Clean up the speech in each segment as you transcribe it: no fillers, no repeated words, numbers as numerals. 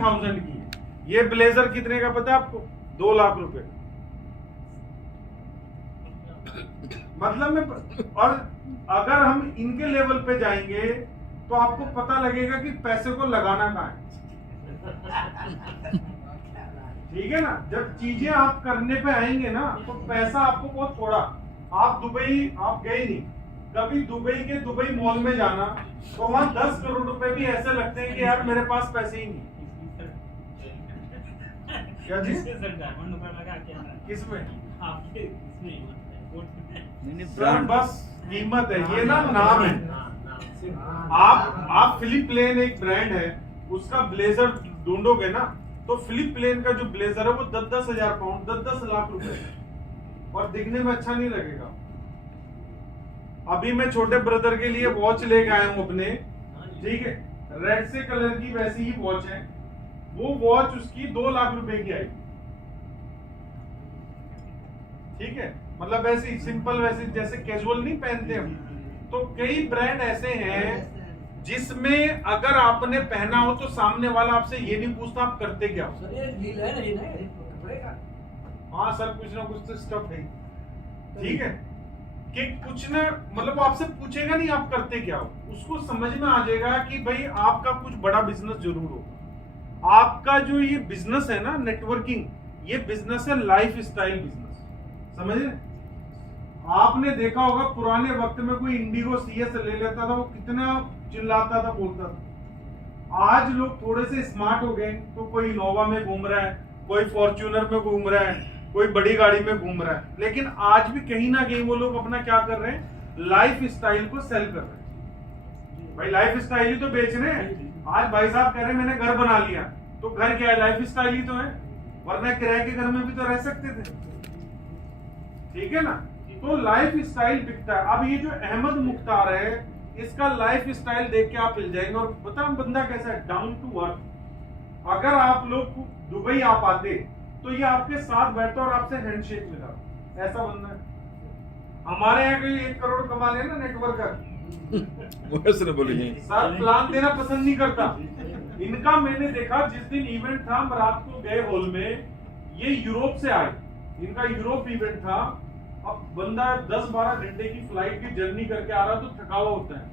50,000 की है। ये ब्लेजर कितने का पता है आपको? 2 लाख रुपए। मतलब में, और अगर हम इनके लेवल पे जाएंगे तो आपको पता लगेगा कि पैसे को लगाना कहाँ है। ठीक है ना? जब चीजें आप करने पे आएंगे ना तो पैसा आपको बहुत थोड़ा। आप दुबई आप गए नहीं कभी, दुबई के दुबई मॉल में जाना तो वहां 10 करोड़ रुपए भी ऐसे लगते हैं कि यार मेरे पास पैसे ही नहीं। क्या जी? किसमें? सर बस कीमत है, ये ना नाम है। आप फिलिप प्लेन एक ब्रांड है, उसका ब्लेजर ढूंढोगे ना तो फिलिप प्लेन का जो ब्लेजर है वो 10-10 हजार पाउंड, 10-10 लाख रुपए, और दिखने में अच्छा नहीं लगेगा। अभी मैं छोटे ब्रदर के लिए वॉच लेके आया हूं अपने, ठीक है, रेड से कलर की वैसी ही वॉच है, वो वॉच उसकी 2 लाख रुपए की आई। ठीक है, मतलब वैसे सिंपल, वैसे जैसे कैजुअल नहीं पहनते हम। तो कई ब्रांड ऐसे हैं जिसमें अगर आपने पहना हो तो सामने वाला आपसे ये नहीं पूछता आप करते क्या हो। हाँ सर, कुछ ना कुछ तो स्टफ है। ठीक है, कि कुछ ना, मतलब वो आपसे पूछेगा नहीं आप करते क्या हो, उसको समझ में आ जाएगा कि भाई आपका कुछ बड़ा बिजनेस जरूर होगा। आपका जो ये बिजनेस है ना नेटवर्किंग, ये बिजनेस है लाइफ स्टाइल बिजनेस, समझ रहे? आपने देखा होगा पुराने वक्त में कोई इंडिगो सीएस ले लेता था, वो कितना चिल्लाता था, बोलता था। आज लोग थोड़े से स्मार्ट हो गए, तो कोई इनोवा में घूम रहा है, कोई फॉर्च्यूनर में घूम रहा है, कोई बड़ी गाड़ी में घूम रहा है, लेकिन आज भी कहीं ना कहीं वो लोग अपना क्या कर रहे हैं, लाइफ स्टाइल को सेल कर रहे हैं। भाई लाइफ स्टाइल ही तो बेच रहे हैं। आज भाई साहब कह रहे हैं मैंने घर बना लिया, तो घर क्या है, लाइफ स्टाइल ही तो है, वरना किराए के घर में भी तो रह सकते थे। ठीक है ना? तो लाइफ स्टाइल बिकता है। अब ये जो अहमद मुख्तार है, इसका लाइफ स्टाइल देख के आप हिल जाएंगे। और पता बंदा कैसा है, डाउन टू अर्थ। अगर आप लोग दुबई आप आते तो ये आपके साथ बैठता और आपसे हैंडशेक मिला, ऐसा बंदा है। हमारे यहाँ कोई 1 करोड़ कमा ले ना नेटवर्कर, बोलिए सर प्लान देना पसंद नहीं करता। इनका मैंने देखा जिस दिन इवेंट था, हम रात को गए हॉल में, ये यूरोप से आए, इनका यूरोप इवेंट था। अब बंदा 10-12 घंटे की फ्लाइट की जर्नी करके आ रहा तो थका हुआ होता है।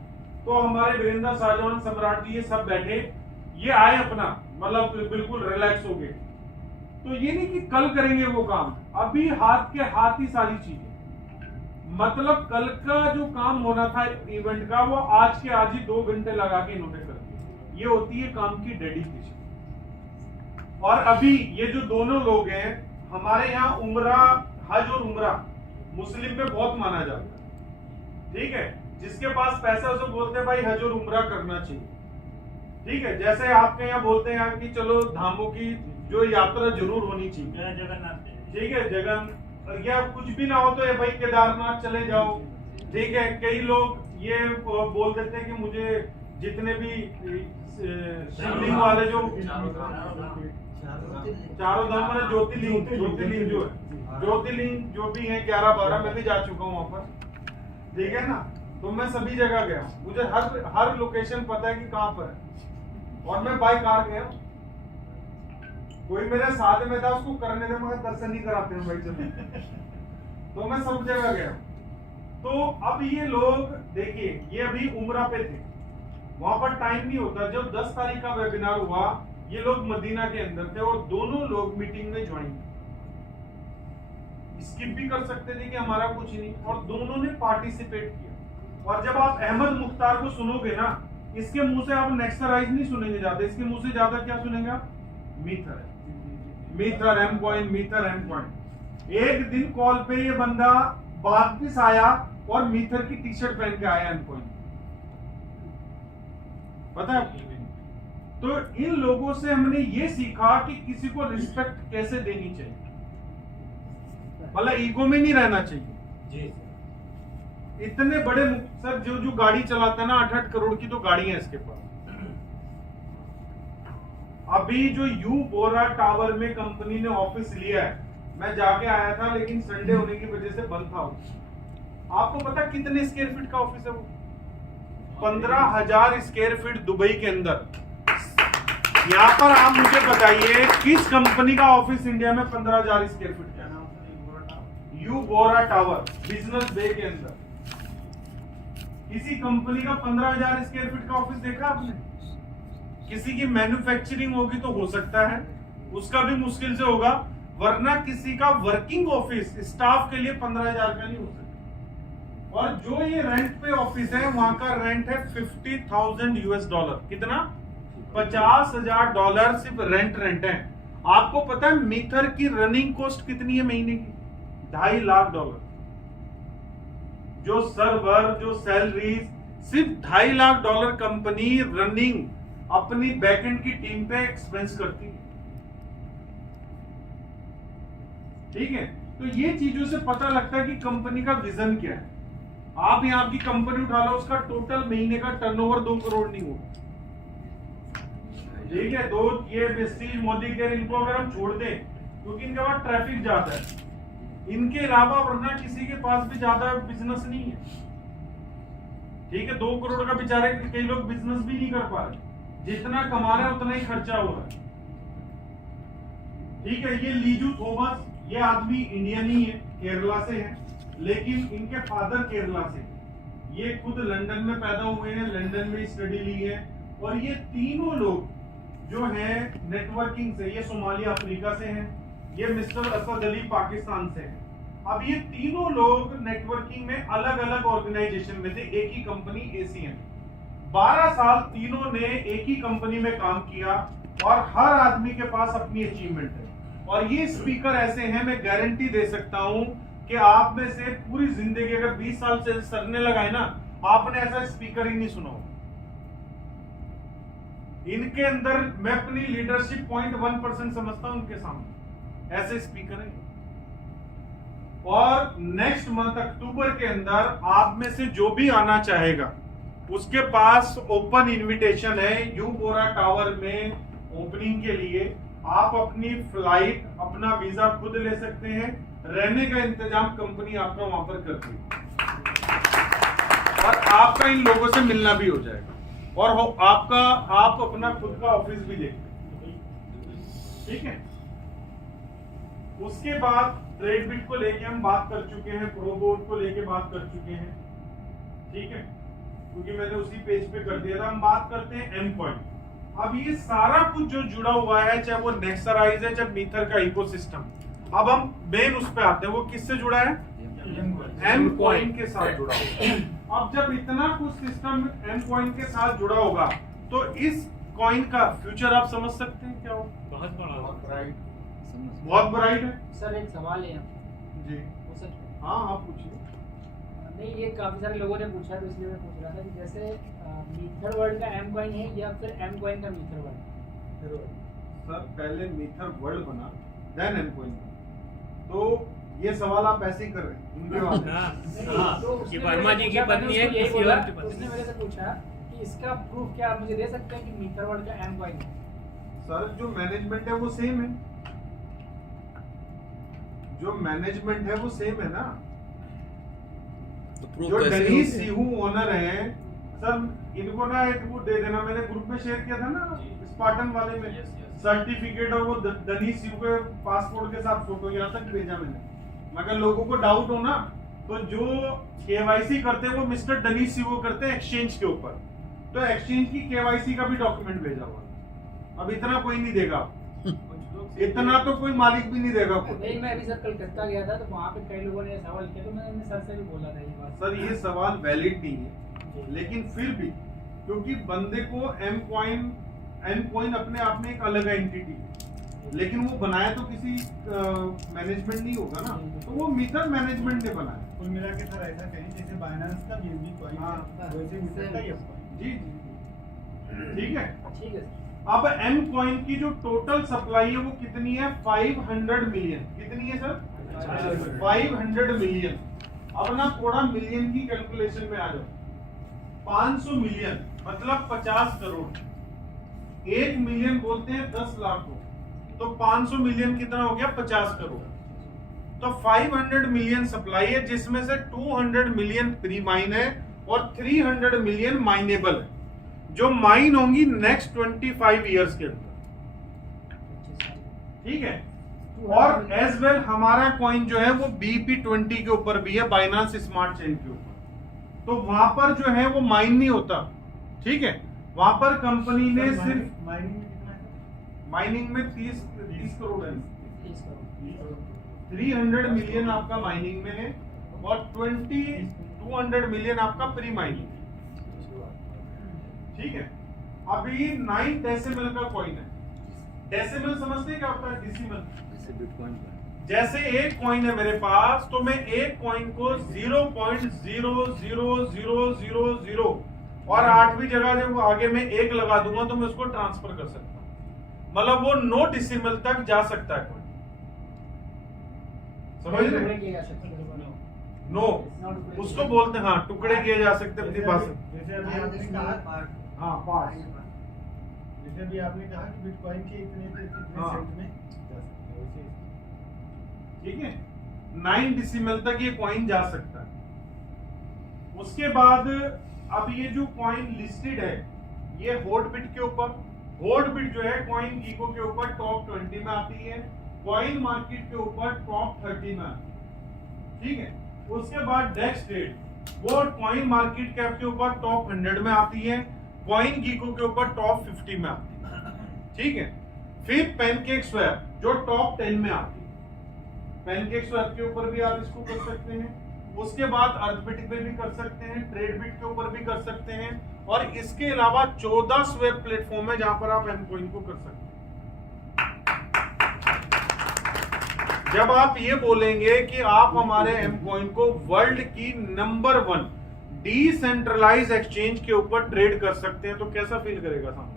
तो हमारे वीरेंद्र शाहजहां सम्राट जी ये सब बैठे, ये आए अपना, मतलब बिल्कुल रिलैक्स हो गए। तो ये नहीं कि कल करेंगे वो काम, अभी हाथ के हाथ ही सारी चीजें, मतलब कल का जो काम होना था इवेंट का, वो आज के आज ही 2 घंटे लगा के इन्होंने कर दिया। ये होती है काम की डेडिकेशन। और अभी ये जो दोनों लोग हैं, हमारे यहाँ उम्रा, हज और उम्रा मुस्लिम में बहुत माना जाता है। ठीक है, जिसके पास पैसा उसे बोलते हैं भाई हज और उम्रा करना चाहिए। ठीक है, जैसे आपके यहाँ बोलते हैं कि चलो धामों की जो यात्रा जरूर होनी चाहिए, जगन्नाथ। ठीक है, जगन, या कुछ भी ना हो तो ये भाई केदारनाथ चले जाओ। ठीक है, कई लोग ये बोल देते हैं कि मुझे जितने भी शिवलिंग वाले जो चारों धाम में ज्योतिर्लिंग जो है, ज्योतिर्लिंग जो भी है 11-12, मैं भी जा चुका हूँ वहां पर। ठीक है ना? तो मैं सभी जगह गया, मुझे हर लोकेशन पता है कि कहां पर है, और मैं बाय कार गया। कोई मेरे साथ में था, उसको करने दे, मगर दर्शन नहीं कराते हैं भाई चलो। तो मैं सब जगह गया। तो अब ये लोग देखिए, ये अभी उम्रा पे थे, वहां पर टाइम नहीं होता। जब 10 तारीख का वेबिनार हुआ, ये लोग मदीना के अंदर थे और दोनों लोग मीटिंग में ज्वाइन, स्किप भी कर सकते थे कि हमारा कुछ नहीं, और दोनों ने पार्टिसिपेट किया। और जब आप अहमद मुख्तार को सुनोगे ना, इसके मुंह से आप नेक्सराइज नहीं सुनेंगे ज्यादा, इसके मुंह से ज्यादा क्या सुनेंगे आप, मीथर, मीथर एम कॉइन, मीथर एम कॉइन। एक दिन कॉल पे ये बंदा वापस आया और मीथर की टी शर्ट पहन के आया एम कॉइन, पता है? तो इन लोगों से हमने ये सीखा कि किसी को रिस्पेक्ट कैसे देनी चाहिए, मतलब ईगो में नहीं रहना चाहिए जी। इतने बड़े सर जो गाड़ी चलाता है ना, 8-8 करोड़ की तो गाड़ी है इसके पास। अभी जो यू बोरा टावर में कंपनी ने ऑफिस लिया है, मैं जाके आया था, लेकिन संडे होने की वजह से बंद था। आपको पता कितने स्क्वायर फीट का ऑफिस है वो? 15,000 स्क्वायर फीट दुबई के अंदर। यहाँ पर आप मुझे बताइए किस कंपनी का ऑफिस इंडिया में 15,000 स्क्वायर फीट का है? यूबोरा टावर बिजनेस बे के अंदर किसी कंपनी का 15,000 स्क्वायर फीट का ऑफिस देखा आपने? किसी की मैन्युफैक्चरिंग होगी तो हो सकता है, उसका भी मुश्किल से होगा, वरना किसी का वर्किंग ऑफिस स्टाफ के लिए 15,000 का नहीं हो सकता। और जो ये रेंट पे ऑफिस है वहां का रेंट है $50,000। कितना? $50,000 सिर्फ रेंट है। आपको पता है मीथर की रनिंग कॉस्ट कितनी है महीने की? $2.5 लाख। जो सर्वर, जो सैलरीज, सिर्फ $2.5 लाख कंपनी रनिंग अपनी बैकएंड की टीम पे एक्सपेंस करती है। ठीक है, तो ये चीजों से पता लगता है कि कंपनी का विजन क्या है। आप यहाँ की कंपनी उठा लो, उसका टोटल महीने का टर्नओवर 2 करोड़ नहीं होगा। ठीक है, दो ये प्रेस्टीज, मोदी केयर, इनको अगर हम छोड़ दें क्योंकि इनके पास ट्रैफिक ज्यादा है, इनके अलावा वरना किसी के पास भी ज्यादा बिजनेस नहीं है। ठीक है, 2 करोड़ का बेचारे कई लोग बिजनेस भी नहीं कर पा रहे, जितना कमा रहे हैं उतना ही खर्चा हो रहा है। ठीक है, ये लीजू थॉमस, ये आदमी इंडियन ही है, केरला से है, लेकिन इनके फादर केरला से। ये खुद लंदन में पैदा हुए हैं, लंदन में स्टडी ली है। और ये तीनों लोग जो हैं नेटवर्किंग से, ये सोमालिया अफ्रीका से हैं, ये मिस्टर असद अली पाकिस्तान से हैं। अब ये तीनों लोग नेटवर्किंग में अलग अलग ऑर्गेनाइजेशन में थे, एक ही कंपनी एसीएन। 12 साल तीनों ने एक ही कंपनी में काम किया और हर आदमी के पास अपनी अचीवमेंट है। और ये स्पीकर ऐसे हैं, मैं गारंटी दे सकता हूं कि आप में से पूरी जिंदगी अगर 20 साल से सरने लगाए ना, आपने ऐसा स्पीकर ही नहीं सुना होगा। इनके अंदर मैं अपनी लीडरशिप 0.1% समझता हूं उनके सामने, ऐसे स्पीकर है। और नेक्स्ट मंथ अक्टूबर के अंदर आप में से जो भी आना चाहेगा उसके पास ओपन इनविटेशन है यूबोरा टावर में ओपनिंग के लिए। आप अपनी फ्लाइट, अपना वीजा खुद ले सकते हैं, रहने का इंतजाम कंपनी आपका वहां पर करती है और आपका इन लोगों से मिलना भी हो जाएगा और आप अपना खुद का ऑफिस भी ले। ठीक है, उसके बाद ट्रेडबिट को लेके हम बात कर चुके हैं, प्रोबोर्ड को लेके बात कर चुके हैं। ठीक है, क्योंकि मैंने उसी पेज पे कर दिया था। हम बात करते हैं एम कॉइन। अब ये सारा कुछ जो जुड़ा हुआ है, चाहे वो नेक्सराइज है, चाहे मीथर का इकोसिस्टम, अब हम मेन उस पे आते हैं, वो किससे जुड़ा है? एम कॉइन के साथ जुड़ा हुआ है। अब जब इतना कुछ सिस्टम एम कॉइन के साथ जुड़ा होगा तो इस कॉइन का फ्यूचर आप समझ सकते हैं क्या हो? बहुत ब्राइट, बहुत ब्राइट है। सर एक सवाल है जी, हो सकता? हाँ आप पूछिए। नहीं, ये काफी सारे लोगों ने पूछा तो इसलिए मैं पूछ रहा था कि जैसे मीथर वर्ल्ड का एम कॉइन है या फिर एम कॉइन का मीथर वर्ल्ड? सर पहले मीथर वर्ल्ड बना, देन एम कॉइन। तो ये सवाल आप ऐसे ही कर रहे हैं उनके बारे तो ये वर्मा जी की पत्नी है, यही किसी बोला, और की पत्नी। उसने मेरे से पूछा कि इसका प्रूफ क्या आप मुझे दे सकते हैं कि मीथर वर्ल्ड का एम कॉइन है? सर जो मैनेजमेंट है वो सेम है, जो मैनेजमेंट है वो सेम है ना। तो जो डनीश सीहू ओनर है, सर इनको ना एक वो दे देना, मैंने ग्रुप में शेयर किया था ना स्पार्टन वाले में सर्टिफिकेट, और वो डनीश सीहू के पासपोर्ट के साथ फोटो यहाँ तक भेजा मैंने। मगर लोगों को डाउट हो ना, तो जो केवाईसी करते हैं वो मिस्टर डनीश सीहू करते हैं एक्सचेंज के ऊपर, तो एक्सचेंज की केवाईसी का भी डॉक्यूमेंट भेजा हुआ। अब इतना कोई नहीं देगा, इतना तो कोई मालिक भी नहीं देगा। नहीं, मैं अभी सर कलकत्ता गया था तो वहाँ पे कई लोगों ने सवाल किया, तो मैंने सर से भी बोला था ये बात। सर ये सवाल वैलिड नहीं है, लेकिन फिर भी क्योंकि बंदे को एम कॉइन अपने आप में एक अलग एंटिटी है, लेकिन वो बनाया तो किसी मैनेजमेंट नहीं होगा ना, तो वो मीथर मैनेजमेंट ने बनाया। कुल मिला के सर ऐसा कहें जैसे बाइनेंस का BNB कॉइन हाँ, है, वैसे मीथर का ये कॉइन। जी ठीक है। ठीक है सर। अब एम कॉइन की जो टोटल सप्लाई है वो कितनी है? 500 मिलियन। कितनी है सर? 500 मिलियन। अब ना थोड़ा मिलियन की कैलकुलेशन में आ जाओ। 500 मिलियन मतलब 50 करोड़। 1 मिलियन बोलते हैं 10 लाख को, तो 500 मिलियन कितना हो गया? 50 करोड़। तो 500 मिलियन सप्लाई है, जिसमें से 200 मिलियन प्री माइन है और 300 मिलियन माइनेबल है, जो माइन होंगी नेक्स्ट 25 ईयर्स के अंदर। ठीक है। और एज वेल हमारा कॉइन जो है वो BP20 के ऊपर भी है, बाइनांस स्मार्ट चेन के ऊपर। तो वहां पर जो है वो माइन नहीं होता, ठीक है। वहां पर कंपनी ने सिर्फ माइनिंग में कितना है? माइनिंग में 30 करोड़ है, 30 करोड़ 300 मिलियन आपका माइनिंग में है और 200 मिलियन आपका प्री माइनिंग, ठीक है। अभी 9 डेसिमल का कॉइन है। डेसिमल समझते हैं क्या होता है? डेसिमल जैसे एक कॉइन है मेरे पास, तो मैं एक कॉइन को 0.00000 और 8वीं जगह जब आगे मैं 1 लगा दूंगा तो मैं उसको ट्रांसफर कर सकता हूं। मतलब वो 9 डेसिमल तक जा सकता है कॉइन, समझ रहे? टुकड़े किए जा सकते हैं। नो, उसको बोलते हैं, हाँ, टुकड़े किए जा सकते हैं अपनी भाषा। जैसे अभी आपने कहा, हाँ, पास। जैसे अभी आपने कहा कि बिटकॉइन के इतने हाँ। सेंट में जा सकते हैं, वैसे ठीक है, 9 डेसिमल तक ये कॉइन जा सकता है। उसके बाद अब ये जो कॉइन लिस्टेड है ये हॉटबिट के ऊपर, हॉटबिट जो है कॉइन गीको के ऊपर टॉप 20 में आती है, कॉइन मार्केट के ऊपर टॉप 30 में आती है, ठीक है। उसके बाद डेक्स ट्रेड वो कॉइन मार्केट कैप के ऊपर टॉप 100 में आती है, कॉइन गीको के ऊपर टॉप 50 में आती है, ठीक है। फिर पैनकेक स्वैप जो टॉप 10 में आती है, पैनकेक स्वैप के ऊपर भी आप इसको कर सकते हैं। उसके बाद अर्थबिट पे भी कर सकते हैं, ट्रेडबिट के ऊपर भी कर सकते हैं, और इसके अलावा 14 स्वैप प्लेटफॉर्म है जहां पर आप एम कॉइन को कर सकते हैं। जब आप ये बोलेंगे कि आप हमारे एम कॉइन को वर्ल्ड की नंबर 1 डिसेंट्रलाइज एक्सचेंज के ऊपर ट्रेड कर सकते हैं, तो कैसा फील करेगा सामने?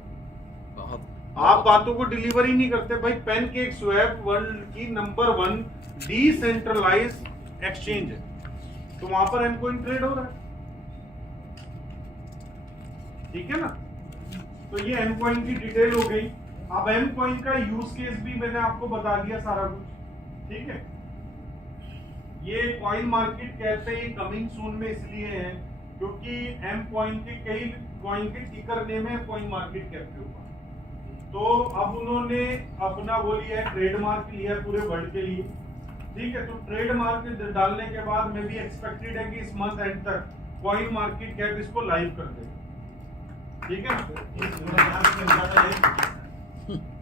आप बातों को डिलीवर ही नहीं करते भाई। पैनकेक स्वैप वर्ल्ड की नंबर 1 डिसेंट्रलाइज एक्सचेंज है, तो वहां पर एम कॉइन ट्रेड हो रहा है, ठीक है ना। तो ये एम कॉइन की डिटेल हो गई। अब एम कॉइन का यूज केस भी मैंने आपको बता दिया सारा कुछ, ठीक है। ये कॉइन मार्केट कैप पे ये कमिंग सून में इसलिए है क्योंकि एम कॉइन के कई कॉइन के टिकर नेम है कॉइन मार्केट कैप के ऊपर। तो अब उन्होंने अपना वो लिया है, ट्रेडमार्क लिया है पूरे वर्ल्ड के लिए, ठीक है। तो ट्रेडमार्क डालने के बाद में भी एक्सपेक्टेड है कि इस मंथ एंड तक कॉइन मार्केट कैप इसको लाइव कर देगा, ठीक है।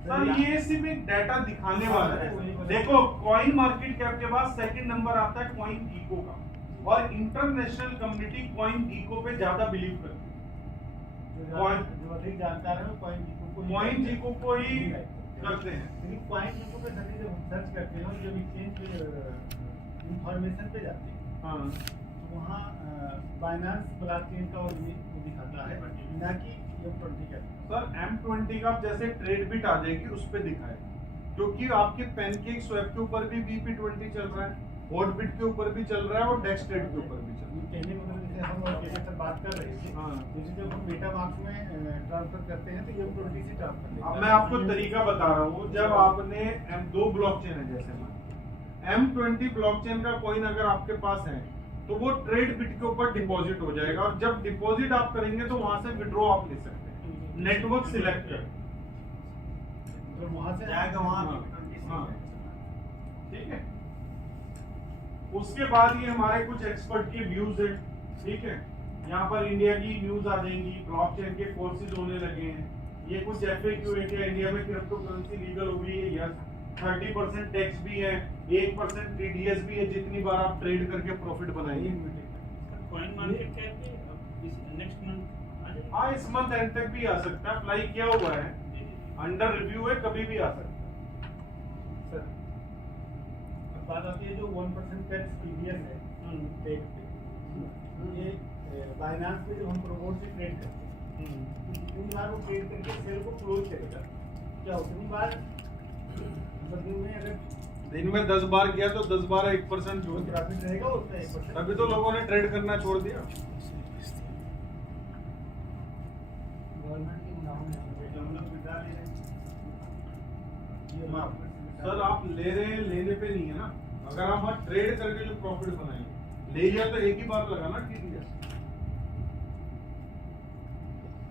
सर ये सिर्फ एक डाटा दिखाने वाला है। देखो कॉइन मार्केट कैप के बाद सेकंड नंबर आता है कॉइन गीको का, और इंटरनेशनल कम्युनिटी कॉइन गीको पे ज्यादा बिलीव करती है। जो अधिक जानकार है वो कॉइन गीको को ही करते हैं। लेकिन कॉइन गीको पे सभी जब सर्च करते हैं और जब एक्सचेंज पे इंफॉर्मेशन पे जाते हैं, हाँ, तो वहाँ बाइनांस ब्लॉकचेन का वो दिखाता है, ना कि M20 का। सर M20 का जैसे ट्रेड बिट आ जाएगी उस पे दिखाए, क्योंकि आपके पैनकेक स्वैप के ऊपर भी BP20 चल रहा है, हॉटबिट के ऊपर भी चल रहा है और डेक्स ट्रेड के ऊपर भी चल रहा है। कहने मतलब जैसे हम और जैसे सर बात कर रहे थे, हाँ। जैसे जब हम मेटामास्क में ट्रांसफर करते हैं तो M20 से ट्रांसफर लेते हैं। अब मैं आपको तरीका बता रहा हूँ। जब आपने M2 ब्लॉकचेन है, जैसे M20 ब्लॉकचेन का कॉइन अगर आपके पास है तो वो ट्रेड बिट के ऊपर डिपॉजिट हो जाएगा, और जब डिपॉजिट आप करेंगे तो वहां से विड्रॉ आप ले सकते हैं, नेटवर्क सिलेक्ट कर, मतलब वहाँ से जाएगा वहाँ हाँ, ठीक है। उसके बाद ये हमारे कुछ एक्सपर्ट के व्यूज है, ठीक है। यहाँ पर इंडिया की न्यूज आ जाएंगी, ब्लॉकचेन के कोर्सेज होने लगे हैं, ये कुछ FAQ है कि इंडिया में क्रिप्टो करेंसी लीगल हो गई है, यस। 30% टैक्स भी है, 1% TDS भी है, जितनी बार आप ट्रेड करके प्रॉफिट बनाएंगे। कॉइन मार्केट कैप पे नेक्स्ट मंथ आ जाएगा। हाँ, इस मंथ एंड तक भी आ सकता है, अप्लाई किया हुआ है, अंडर रिव्यू है, कभी भी आ सकता है। सर अब बात आती है जो 1% टैक्स TDS है टेक पे, ये बाइनांस पे जब हम प्रोमोट से ट्रेड करते हैं, जितनी बार वो ट्रेड करके सेल को क्लोज करेगा, क्या उतनी बार मतलब दिन में अगर दिन में 10 बार किया तो 10 बार 1% जो है, प्रॉफिट रहेगा उसका 1%। तभी तो लोगों ने ट्रेड करना छोड़ दिया। गवर्नमेंट की डाउन है। जो हम लोग विड्रा ले रहे हैं, ये हाँ, माफ सर आप ले रहे हैं, लेने पे नहीं है ना। अगर आप ट्रेड करके जो प्रॉफिट बनाएंगे, ले लिया तो एक ही बार लगा ना TDS।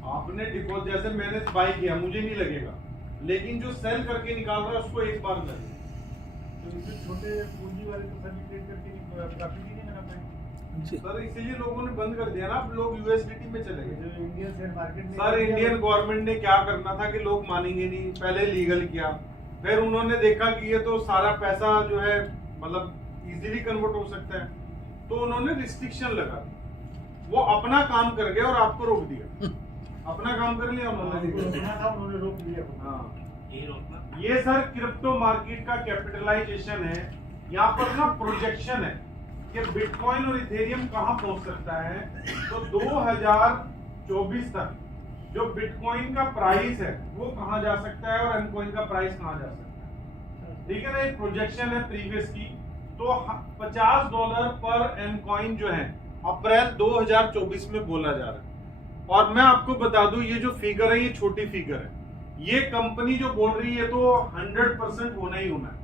आपने डिपॉजिट, जैसे मैंने बाई किया, मुझे नहीं लगेगा, लेकिन जो सेल करके निकाल रहा है उसको एक बार कर। तो इसमें छोटे पूंजी वाले तो सर ट्रेड करके प्रॉफिट ही नहीं बना पाएंगे सर, इसीलिए लोगों ने बंद कर दिया ना, अब लोग यूएसडीटी में चले गए। जो इंडियन शेयर मार्केट में सर, इंडियन गवर्नमेंट ने क्या करना था कि लोग मानेंगे नहीं, पहले लीगल किया, फिर उन्होंने देखा कि ये तो सारा पैसा जो है मतलब इजीली कन्वर्ट हो सकता है, तो उन्होंने रिस्ट्रिक्शन लगा दी। वो अपना काम कर गया और आपको रोक दिया। अपना काम कर लिया उन्होंने रोक दिया। हाँ, यही रोकना। ये सर क्रिप्टो मार्केट का कैपिटलाइजेशन है। यहाँ पर ना प्रोजेक्शन है कि बिटकॉइन और इथेरियम कहाँ पहुंच सकता है। तो 2024 तक जो बिटकॉइन का प्राइस है वो कहाँ जा सकता है और एमकॉइन का प्राइस कहाँ जा सकता है। ठीक है ना, एक प्रोजेक्शन है प्रीवियस की। तो $50 पर एमकॉइन जो है अप्रैल 2024 में बोला जा रहा है। और मैं आपको बता दूं, ये जो फिगर है ये छोटी फिगर है। ये कंपनी जो बोल रही है तो 100% होना ही होना है,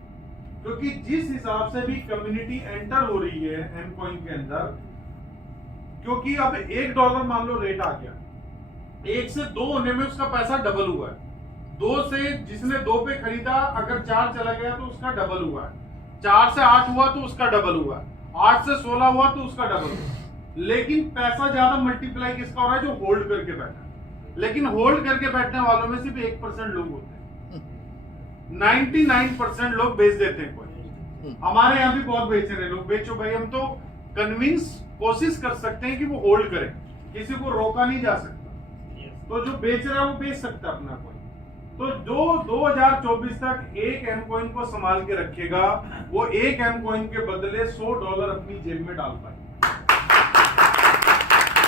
क्योंकि जिस हिसाब से भी कम्युनिटी एंटर हो रही है एमकॉइन के अंदर, क्योंकि अब $1 मान लो रेट आ गया, 1 से 2 होने में उसका पैसा डबल हुआ है। 2 से जिसने 2 पे खरीदा अगर 4 चला गया तो उसका डबल हुआ है, 4 से 8 हुआ तो उसका डबल हुआ है, 8 से 16 हुआ तो उसका डबल हुआ। लेकिन पैसा ज्यादा मल्टीप्लाई किसका हो रहा है? जो होल्ड करके बैठा है। लेकिन होल्ड करके बैठने वालों में सिर्फ 1% लोग होते हैं, 99% लोग बेच देते हैं। कोई हमारे यहाँ भी बहुत बेच रहे लोग, बेचो भाई, हम तो कन्विंस कोशिश कर सकते हैं कि वो होल्ड करें, किसी को रोका नहीं जा सकता। तो जो बेच रहा है वो बेच सकता है अपना कोई। तो जो 2024 तक एक एमकॉइन को संभाल के रखेगा, वो एक एमकॉइन के बदले $100 अपनी जेब में डाल पाए।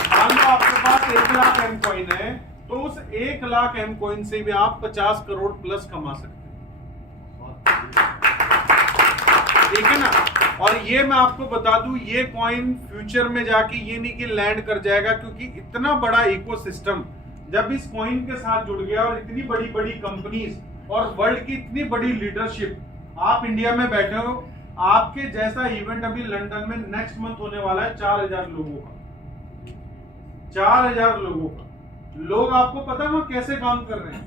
मान लो आपके पास 1 लाख एमकॉइन है, तो उस 1 लाख एमकॉइन से भी आप 50 करोड़ प्लस कमा सकते हैं। ठीक है ना। और ये मैं आपको बता दूं, ये कॉइन फ्यूचर में जाके ये नहीं कि लैंड कर जाएगा, क्योंकि इतना बड़ा इकोसिस्टम जब इस कॉइन के साथ जुड़ गया और इतनी बड़ी बड़ी कंपनीज और वर्ल्ड की इतनी बड़ी लीडरशिप, आप इंडिया में बैठे हो, आपके जैसा इवेंट अभी लंदन में नेक्स्ट मंथ होने वाला है 4000 लोगों का, 4000 लोगों का। लोग आपको पता है वो कैसे काम कर रहे हैं,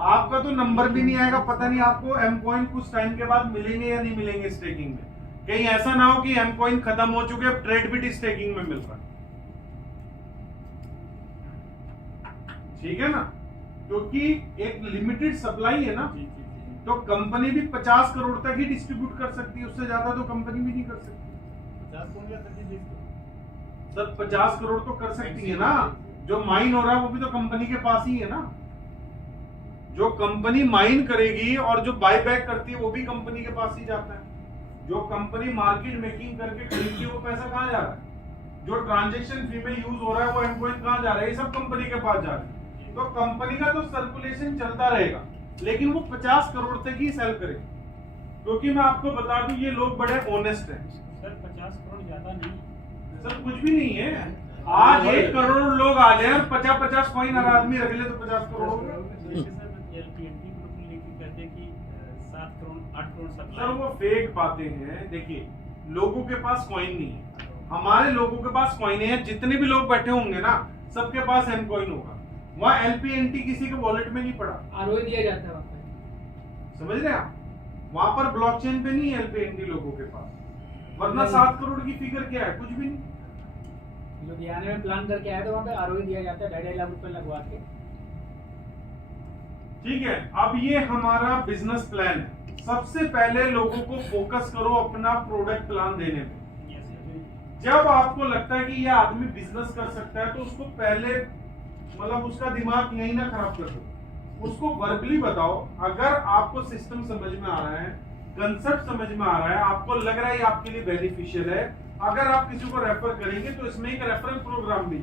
आपका तो नंबर भी नहीं आएगा, पता नहीं आपको एमकॉइन कुछ टाइम के बाद मिलेंगे या नहीं मिलेंगे स्टेकिंग में। कहीं ऐसा ना हो कि एमकॉइन खत्म हो चुके, अब ट्रेड बिट स्टेकिंग में मिल रहा है। ठीक है ना, क्योंकि एक लिमिटेड सप्लाई है ना, तो कंपनी भी 50 करोड़ तक ही डिस्ट्रीब्यूट कर सकती है, उससे ज्यादा तो कंपनी भी नहीं कर सकती। सर 50 करोड़ तो कर सकती है ना, जो माइन हो रहा है वो भी तो कंपनी के पास ही है ना। जो कंपनी माइन करेगी और जो बाय बैक करती है वो भी कंपनी के पास ही जाता है। जो कंपनी मार्केट मेकिंग करके खरीदती है वो पैसा कहाँ जा रहा है? जो ट्रांजैक्शन फी में यूज हो रहा है वो एमकॉइन कहाँ जा रहा है? ये सब कंपनी के पास जा रहा है। तो कंपनी का तो सर्कुलेशन चलता रहेगा, लेकिन वो 50 करोड़ तक ही सेल करेगी। क्योंकि मैं आपको बता दूं ये लोग बड़े ऑनेस्ट हैं। सर 50 करोड़ ज्यादा नहीं सर, कुछ भी नहीं है। आज 1 करोड़ लोग आ जाए और 50-50 कॉइन हर आदमी रख ले तो 50 करोड़ हो गए। कहते हैं कि 7 करोड़ 8 करोड़ सर वो फेक बातें हैं। देखिए, लोगों के पास कॉइन नहीं है, हमारे लोगों के पास कॉइन है। जितने भी लोग बैठे होंगे ना, सबके पास एम कॉइन होगा। वहाँ एलपीएनटी किसी के वॉलेट में नहीं पड़ा, आरओई दिया जाता है वहाँ पे। समझ रहे हैं आप? वहाँ पर ब्लॉकचेन पे नहीं है एलपीएनटी लोगों के पास, वरना 7 करोड़ की फिगर क्या है? कुछ भी नहीं। लुधियाना में प्लान करके आया तो वहाँ पे आरओई दिया जाता है 2.5 लाख रुपए लगवा के। ठीक है, अब ये हमारा बिजनेस प्लान है। सबसे पहले लोगों को फोकस करो अपना प्रोडक्ट प्लान देने में। जब आपको लगता है कि ये आदमी बिजनेस कर सकता है, तो उसको पहले मतलब उसका दिमाग यही ना खराब कर दो, उसको वर्बली बताओ। अगर आपको सिस्टम समझ में आ रहा है, कंसेप्ट समझ में आ रहा है, आपको लग रहा है ये आपके लिए बेनिफिशियल है, अगर आप किसी को रेफर करेंगे तो इसमें एक रेफरल प्रोग्राम भी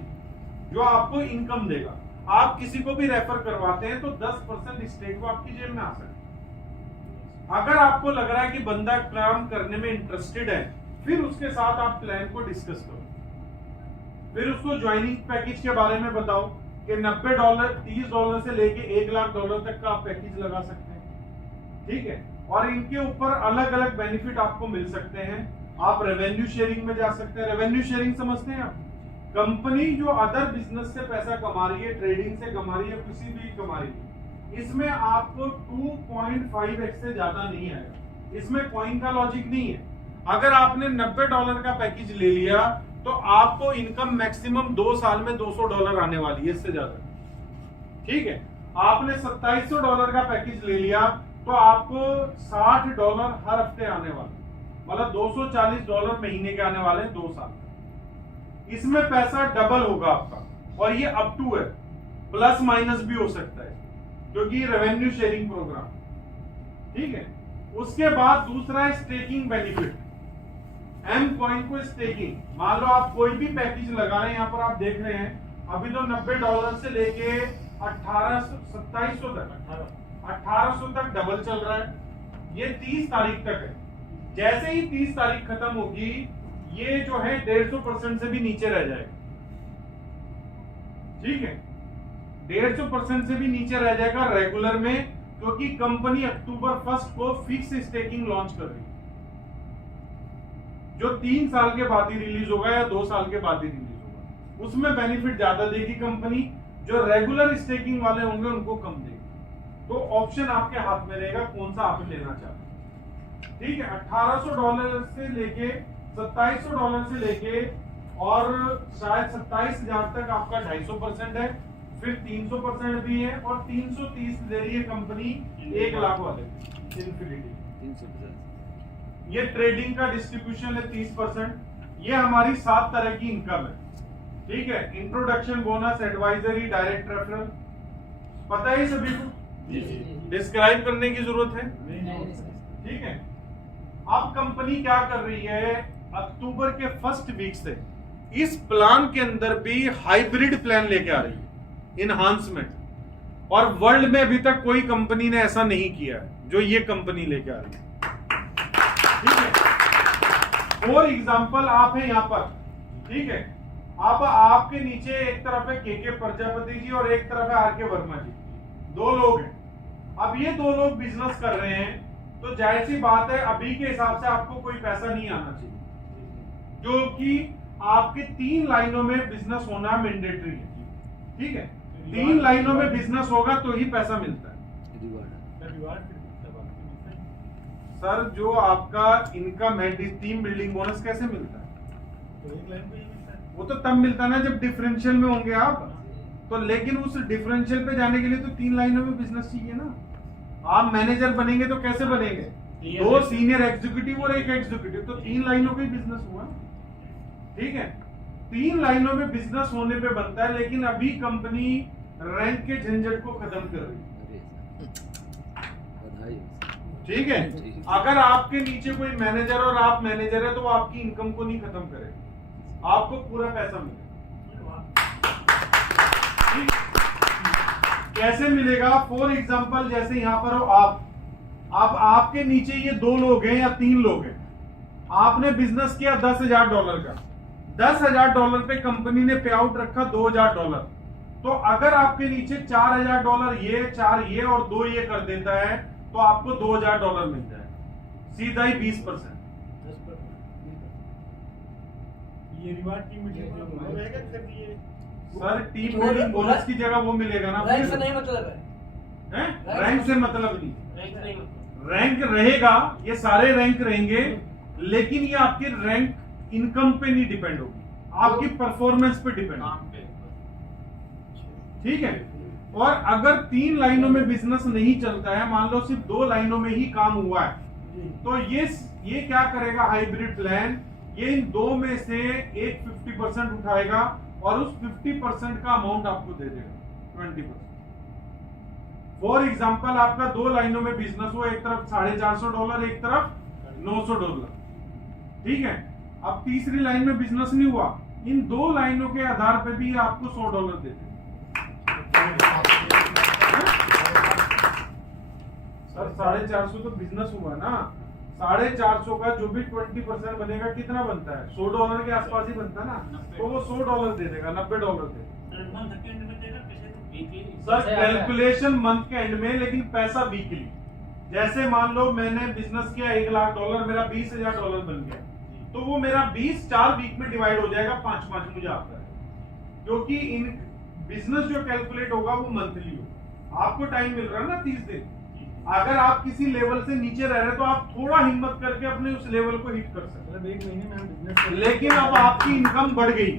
जो आपको इनकम देगा। आप किसी को भी रेफर करवाते हैं तो 10% स्टेक वो आपकी जेब में आ सकता है। अगर आपको लग रहा है कि बंदा काम करने में इंटरेस्टेड है, फिर उसके साथ आप प्लान को डिस्कस करो। फिर उसको ज्वाइनिंग पैकेज के बारे में बताओ कि $90 $30 से लेके $1 लाख तक का आप पैकेज लगा सकते हैं। ठीक है, और इनके ऊपर अलग अलग बेनिफिट आपको मिल सकते हैं। आप रेवेन्यू शेयरिंग में जा सकते हैं। रेवेन्यू शेयरिंग समझते हैं आप? कंपनी जो अदर बिजनेस से पैसा कमा रही है, ट्रेडिंग से कमा रही है, किसी भी कमा रही है, इसमें आपको 2.5x से ज्यादा नहीं आएगा। इसमें कॉइन का लॉजिक नहीं है। अगर आपने $90 का पैकेज ले लिया तो आपको इनकम मैक्सिमम 2 साल में $200 आने वाली है, इससे ज्यादा। ठीक है, आपने $2700 का पैकेज ले लिया तो आपको $60 हर हफ्ते आने वाले, मतलब $240 महीने के आने वाले हैं 2 साल। इसमें पैसा डबल होगा आपका, और ये अप टू है, प्लस माइनस भी हो सकता है क्योंकि रेवेन्यू शेयरिंग प्रोग्राम। ठीक है, उसके बाद दूसरा है स्टेकिंग बेनिफिट। एम कॉइन को स्टेकिंग, मान लो आप कोई भी पैकेज लगा रहे हैं, यहाँ पर आप देख रहे हैं अभी तो $90 से लेके 1800 तक डबल चल रहा है। ये 30 तारीख तक है। जैसे ही 30 तारीख खत्म होगी ये जो है 150% से भी नीचे रह जाएगा। ठीक है, 150% से भी नीचे रह जाएगा रेगुलर में, क्योंकि कंपनी अक्टूबर 1 को फिक्स स्टेकिंग लॉन्च कर रही है, जो 3 साल के बाद ही रिलीज होगा या 2 साल के बाद ही रिलीज होगा। उसमें बेनिफिट ज्यादा देगी कंपनी, जो रेगुलर स्टेकिंग वाले होंगे उनको कम देगी। तो ऑप्शन आपके हाथ में रहेगा कौन सा आप लेना चाहते हैं। ठीक है, $1800 से लेके $2700 से लेके और शायद 27,000 तक आपका 250% है, फिर 300% भी है, और 330 दे रही है कंपनी 1 लाख वाले इन्फिनिटी। 350। ये ट्रेडिंग का डिस्ट्रीब्यूशन है 30%। ये हमारी 7 तरह की इनकम है। ठीक है, introduction bonus, advisory, direct referral, पता है सभी को, डिस्क्राइब करने की जरूरत है। ठीक है, अब कंपनी क्या कर रही है, अक्टूबर के फर्स्ट वीक से इस प्लान के अंदर भी हाइब्रिड प्लान लेके आ रही है, इनहांसमेंट। और वर्ल्ड में अभी तक कोई कंपनी ने ऐसा नहीं किया है जो ये कंपनी लेके आ रही है। ठीक है, फॉर एग्जाम्पल आप हैं यहाँ पर। ठीक है, अब आपके नीचे एक तरफ है के प्रजापति जी और एक तरफ है आर.के. वर्मा जी, 2 लोग हैं। अब ये 2 लोग बिजनेस कर रहे हैं, तो जाहिर सी बात है अभी के हिसाब से आपको कोई पैसा नहीं आना चाहिए, जो कि आपके 3 लाइनों में बिजनेस होना मैंडेटरी है। ठीक है, 3 लाइनों में बिजनेस होगा तो ही पैसा मिलता है। सर, जो आपका इनकम है, टीम बिल्डिंग बोनस कैसे मिलता है? तो 1 लाइन पे ही मिलता है। वो तो तब मिलता है ना जब डिफरेंशियल में होंगे आप। तो लेकिन उस डिफरेंशियल पे जाने के लिए तो 3 लाइनों में बिजनेस चाहिए ना। आप मैनेजर बनेंगे तो कैसे बनेंगे? 2 सीनियर एग्जीक्यूटिव और 1 एग्जीक्यूटिव, तो 3 लाइनों का ही बिजनेस हुआ। ठीक है, 3 लाइनों में बिजनेस होने पे बनता है, लेकिन अभी कंपनी रैंक के झंझट को खत्म कर रही है। बधाई। ठीक है, अगर आपके नीचे कोई मैनेजर और आप मैनेजर है तो वो आपकी इनकम को नहीं खत्म करेगा, आपको पूरा पैसा मिलेगा। कैसे मिलेगा? फॉर एग्जांपल, जैसे यहाँ पर हो आप, अब आपके नीचे ये 2 लोग हैं या 3 लोग हैं, आपने बिजनेस किया $10,000 का, $10,000 पे कंपनी ने पे आउट रखा $2,000। तो अगर आपके नीचे $4,000 ये, 4 ये और 2 ये कर देता है तो आपको $2,000 मिल जाए, सीधा ही 20%। ये रिवार्ड की मीटिंग जो रहेगा सर, ये सर टीम बिल्डिंग बोनस की जगह वो मिलेगा ना। रैंक से नहीं मतलब है, रैंक से मतलब नहीं, रैंक से नहीं मतलब। रैंक रहेगा, ये सारे रैंक रहेंगे, लेकिन ये आपकी रैंक इनकम पे नहीं डिपेंड होगी, आपकी परफॉर्मेंस पे डिपेंड होगी। ठीक है, और अगर 3 लाइनों में बिजनेस नहीं चलता है, मान लो सिर्फ 2 लाइनों में ही काम हुआ है, तो ये क्या करेगा हाइब्रिड प्लान, ये इन 2 में से एक 50% उठाएगा और उस 50% का अमाउंट आपको दे देगा 20%। फॉर एग्जांपल, आपका 2 लाइनों में बिजनेस हुआ, एक तरफ $450, एक तरफ $900। ठीक है, अब तीसरी लाइन में बिजनेस नहीं हुआ, इन 2 लाइनों के आधार पर भी आपको $100 देते। सर 450 तो बिजनेस हुआ ना, 450 का जो भी 20% बनेगा कितना बनता है? $100 के आसपास ही बनता ना, तो वो $100 दे देगा, $90 दे देगा। सर कैलकुलेशन मंथ के एंड में, लेकिन पैसा वीकली। जैसे मान लो मैंने बिजनेस किया $1,00,000, मेरा $20,000 बन गया, तो वो मेरा 20 4 वीक में डिवाइड हो जाएगा, 5-5 मुझे आता है, क्योंकि इन बिजनेस जो कैलकुलेट होगा वो मंथली होगा। आपको टाइम मिल रहा है ना 30 दिन। अगर आप किसी लेवल से नीचे रह रहे हैं तो आप थोड़ा हिम्मत करके अपने उस लेवल को हिट कर सकते मतलब एक महीने में हम बिजनेस हैं। लेकिन अब आपकी इनकम बढ़ गई,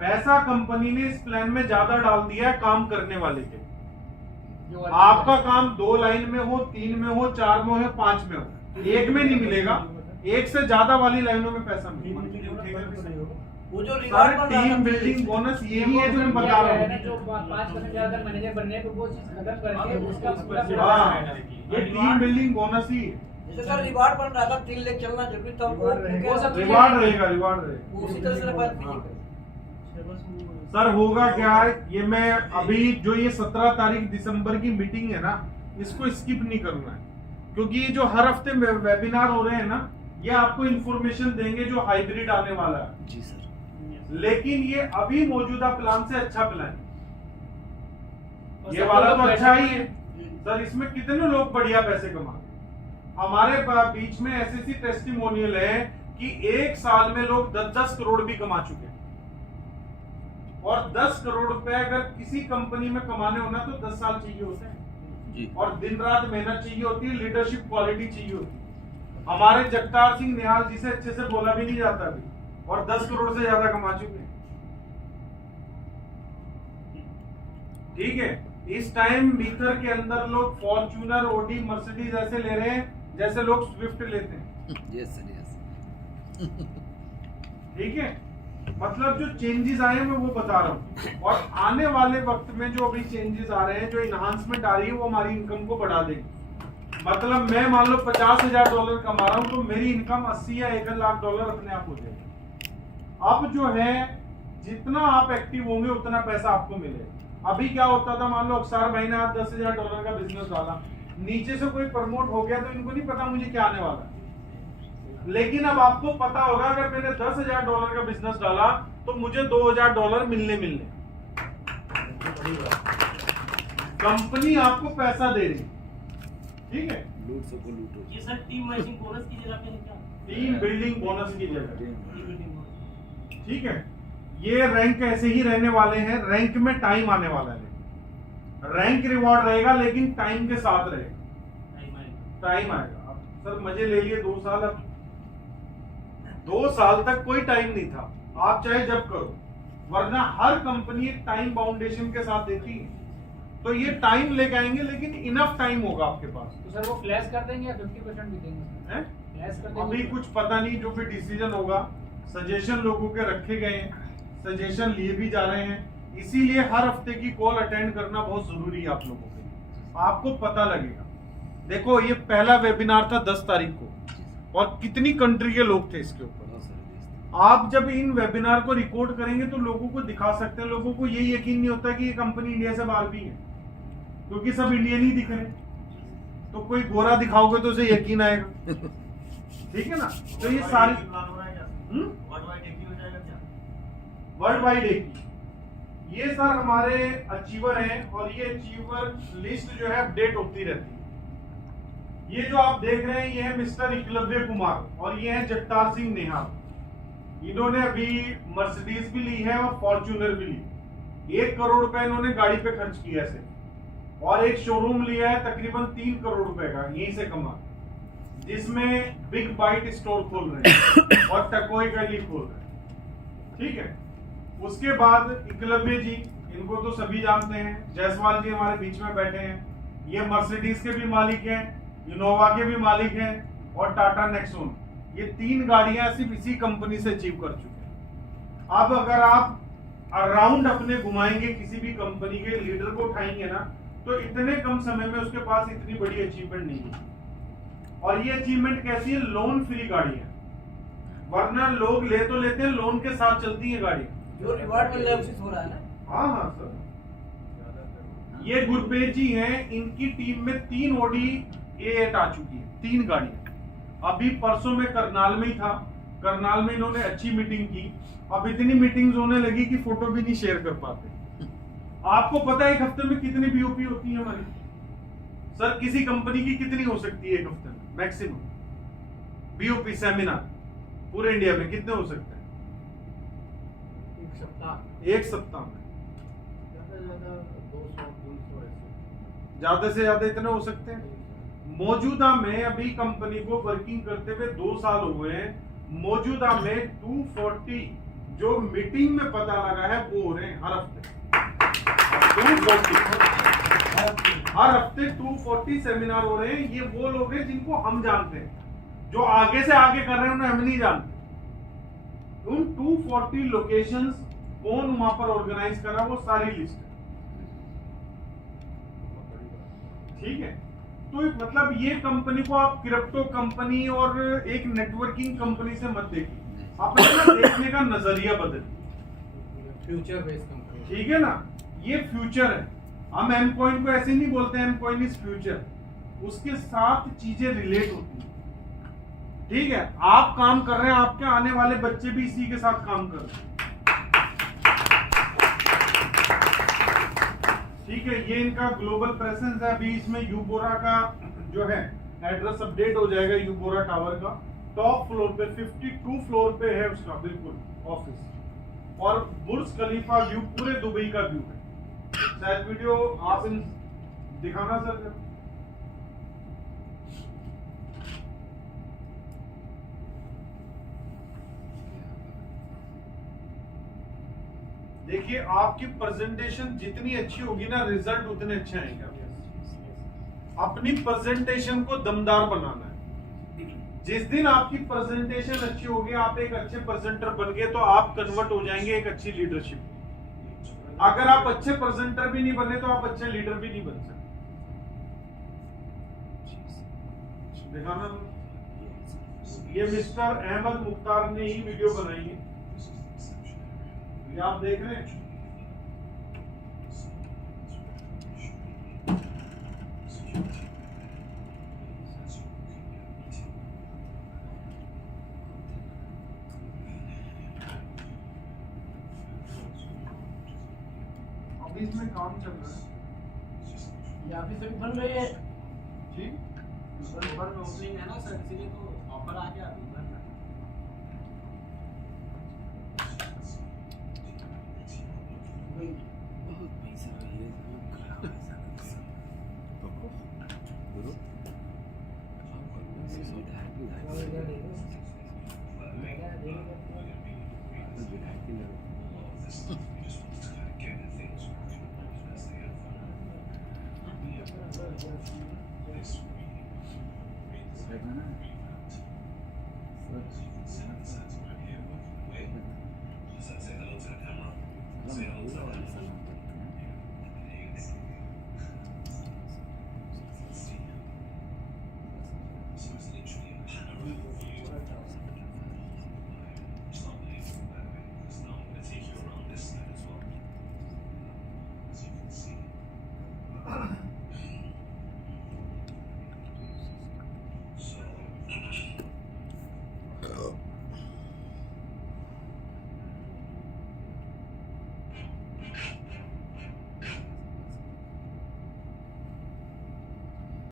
पैसा कंपनी ने इस प्लान में ज्यादा डाल दिया है काम करने वाले के। जो आपका काम 2 लाइन में हो, 3 में हो, 4 में हो, 5 में हो, एक में नहीं मिलेगा, एक से ज्यादा वाली लाइनों में पैसा मिलेगा। वो जो सर रिवार्ड बन रहा टीम था बिल्डिंग बोनस यही है जो मैं बता रहा हूँ। जो 5% ज्यादा मैनेजर बनने को वो चीज खत्म करके उसका पूरा हाँ, ये टीम बिल्डिंग बोनस ही है। जैसे सर रिवार्ड बन रहा था 3 लाख चलना जरूरी था वो सब रिवार्ड रहेगा, रिवार्ड रहेगा। उसी तरह से रिवार्ड भी सर होगा क्या है, ये मैं अभी जो ये 17 तारीख दिसंबर की मीटिंग है ना, इसको स्किप नहीं करना है, क्योंकि ये जो हर हफ्ते वेबिनार हो रहे हैं ना, ये आपको इंफॉर्मेशन देंगे जो हाइब्रिड आने वाला है। जी सर। लेकिन ये अभी मौजूदा प्लान से अच्छा प्लान है। और ये सब वाला लोग तो अच्छा बैठे ही है सर, इसमें कितने लोग बढ़िया पैसे कमा। हमारे बीच में ऐसी टेस्टिमोनियल है कि 1 साल में लोग 10-10 करोड़ भी कमा चुके हैं। और 10 करोड़ रुपए अगर किसी कंपनी में कमाने होना तो 10 साल चाहिए होते हैं जी। और दिन रात मेहनत चाहिए होती है, लीडरशिप क्वालिटी चाहिए होती है। हमारे जगतार सिंह निहाल जी से अच्छे से बोला भी नहीं जाता अभी, और 10 करोड़ से ज्यादा कमा चुके हैं। ठीक है, इस टाइम मीटर के अंदर लोग फॉर्च्यूनर, ओडी, मर्सिडीज ऐसे ले रहे हैं जैसे लोग स्विफ्ट लेते हैं। Yes sir, yes. ठीक है, मतलब जो चेंजेस आए हैं मैं वो बता रहा हूँ, और आने वाले वक्त में जो अभी चेंजेस आ रहे हैं, जो इनहांसमेंट आ रही है, वो हमारी इनकम को बढ़ा देगी। मतलब मैं मान लो $50,000 कमा रहा हूँ तो मेरी इनकम 80 या 1 लाख डॉलर अपने आप हो जाएगी। अब जो है जितना आप एक्टिव होंगे उतना पैसा आपको मिलेगा। अभी क्या होता था, मान लो अक्षर भाई ने आज $10,000 का बिजनेस डाला, नीचे से कोई प्रमोट हो गया तो इनको नहीं पता मुझे क्या आने वाला है। लेकिन अब आपको पता होगा अगर मैंने $10,000 का बिजनेस डाला तो मुझे $2,000 मिलने कंपनी आपको पैसा दे रही। ठीक है, लूट सको लूटो। ये सर टीम मैचिंग बोनस की जगह पे है क्या? टीम बिल्डिंग बोनस की जगह। Team building bonus. ठीक है, ये रैंक ऐसे ही रहने वाले हैं। रैंक में टाइम आने वाला है, रैंक रिवॉर्ड रहेगा लेकिन टाइम के साथ रहेगा। टाइम आएगा। अब सर मजे ले लिए 2 साल, अब 2 साल तक कोई टाइम नहीं था, आप चाहे जब करो, वरना हर कंपनी एक टाइम बाउंडेशन के साथ देती है। तो ये टाइम लेके आएंगे लेकिन इनफ टाइम होगा आपके पास। तो सर वो फ्लैश कर देंगे या 50% भी देंगे? हैं? फ्लैश कर देंगे? अभी कुछ पता नहीं, जो भी डिसीजन होगा, सजेशन लोगों के रखे गए हैं, सजेशन लिए भी जा रहे हैं, इसीलिए हर हफ्ते की कॉल अटेंड करना बहुत जरूरी है आप लोगों के लिए, आपको पता लगेगा। देखो ये पहला वेबिनार था 10 तारीख को, और कितनी कंट्री के लोग थे इसके ऊपर। बहुत सारे देश आप जब इन वेबिनार को रिकॉर्ड करेंगे तो लोगों को दिखा सकते हैं। लोगों को ये यकीन नहीं होता कि ये कंपनी इंडिया से बाहर भी है, क्योंकि सब इंडियन ही दिख रहे हैं। तो कोई गोरा दिखाओगे तो उसे यकीन आएगा। ठीक है ना, तो ये सारी वर्ल्ड वाइड एक ही। ये सर हमारे अचीवर हैं, और ये अचीवर लिस्ट जो है अपडेट होती रहती है। ये जो आप देख रहे हैं ये है मिस्टर एकलव्य कुमार, और ये है जगतार सिंह नेहाल। इन्होंने अभी मर्सिडीज भी ली है और फॉर्च्यूनर भी ली। 1 करोड़ रुपए इन्होंने गाड़ी पे खर्च किया है, और एक शोरूम लिया है तकरीबन 3 करोड़ रुपए का, यहीं से कमा, जिसमें बिग बाइट स्टोर खोल रहे हैं और टकोई गली खोल रहे हैं। ठीक है, उसके बाद एकलव्य जी, इनको तो सभी जानते हैं। जायसवाल जी हमारे बीच में बैठे हैं, ये मर्सिडीज के भी मालिक हैं, इनोवा के भी मालिक हैं, और टाटा नेक्सॉन। ये 3 गाड़ियां सिर्फ इसी कंपनी से अचीव कर चुके हैं। अब अगर आप अराउंड अपने घुमाएंगे, किसी भी कंपनी के लीडर को उठाएंगे ना, तो इतने कम समय में उसके पास इतनी बड़ी अचीवमेंट नहीं है। और ये अचीवमेंट कैसी है? लोन फ्री गाड़ी है, वरना लोग ले तो लेते हैं, लोन के साथ चलती है गाड़ी। जो रिवार्ड मिल रहा है उसी हो रहा है ना। हाँ हाँ सर, ये गुरपेज जी हैं, इनकी टीम में 3 ओडी A8 आ चुकी है, 3 गाड़ियां। अभी परसों में करनाल में ही था, करनाल में इन्होंने अच्छी मीटिंग की। अब इतनी मीटिंग्स होने लगी कि फोटो भी नहीं शेयर कर पाते। आपको पता है एक हफ्ते में कितनी बीओपी होती है हमारी? सर किसी कंपनी की कितनी हो सकती है एक हफ्ते में मैक्सिमम बीओपी सेमिनार? पूरे इंडिया में कितने हो सकते हैं? एक सप्ताह में ज्यादा 200-300 ज्यादा से ज्यादा इतने हो सकते हैं। मौजूदा में अभी कंपनी को वर्किंग करते हुए 2 साल हुए हैं, मौजूदा में 240 जो मीटिंग में पता लगा है वो हो रहे हैं हर हफ्ते 240, हर हफ्ते 240 सेमिनार हो रहे हैं। ये वो लोग हैं जिनको हम जानते हैं, जो आगे से आगे कर रहे हैं उन्हें हम नहीं जानते। उन 240 लोकेशंस कौन वहां पर ऑर्गेनाइज कर रहा है वो सारी लिस्ट है, ठीक है। तो मतलब ये कंपनी को आप क्रिप्टो कंपनी और एक नेटवर्किंग कंपनी से मत देखिए, अपने देखने का नजरिया बदलिए, फ्यूचर बेस्ड कंपनी, ठीक है ना। ये फ्यूचर है, हम एम कॉइन को ऐसे नहीं बोलते एम कॉइन इज फ्यूचर, उसके साथ चीजें रिलेट होती हैं, ठीक है। आप काम कर रहे हैं, आपके आने वाले बच्चे भी इसी के साथ काम कर रहे हैं, ठीक है। ये इनका ग्लोबल प्रेजेंस है। अभी इसमें यूबोरा का जो है एड्रेस अपडेट हो जाएगा, यूबोरा टावर का टॉप फ्लोर पे 52 फ्लोर पे है उसका बिल्कुल ऑफिस, और बुर्ज खलीफा व्यू पूरे दुबई का व्यू है। शायद वीडियो आप इन दिखाना सर। देखिए आपकी प्रेजेंटेशन जितनी अच्छी होगी ना, रिजल्ट उतने अच्छे आएंगे आपके। अपनी प्रेजेंटेशन को दमदार बनाना है। जिस दिन आपकी प्रेजेंटेशन अच्छी होगी, आप एक अच्छे प्रेजेंटर बन गए, तो आप कन्वर्ट हो जाएंगे एक अच्छी लीडरशिप। अगर आप अच्छे प्रेजेंटर भी नहीं बने तो आप अच्छे लीडर भी नहीं बन सकते। दिखाना, ये मिस्टर अहमद मुख्तार ने ही वीडियो बनाई है, ये आप देख रहे हैं। अभी इसमें काम चल रहा है, यहाँ पे सभी बन रहे हैं। जी ऊपर में ओपनिंग है ना सर, इसीलिए तो ऑफर आ गया अभी भरना। बहुत पैसा है ये, गुरु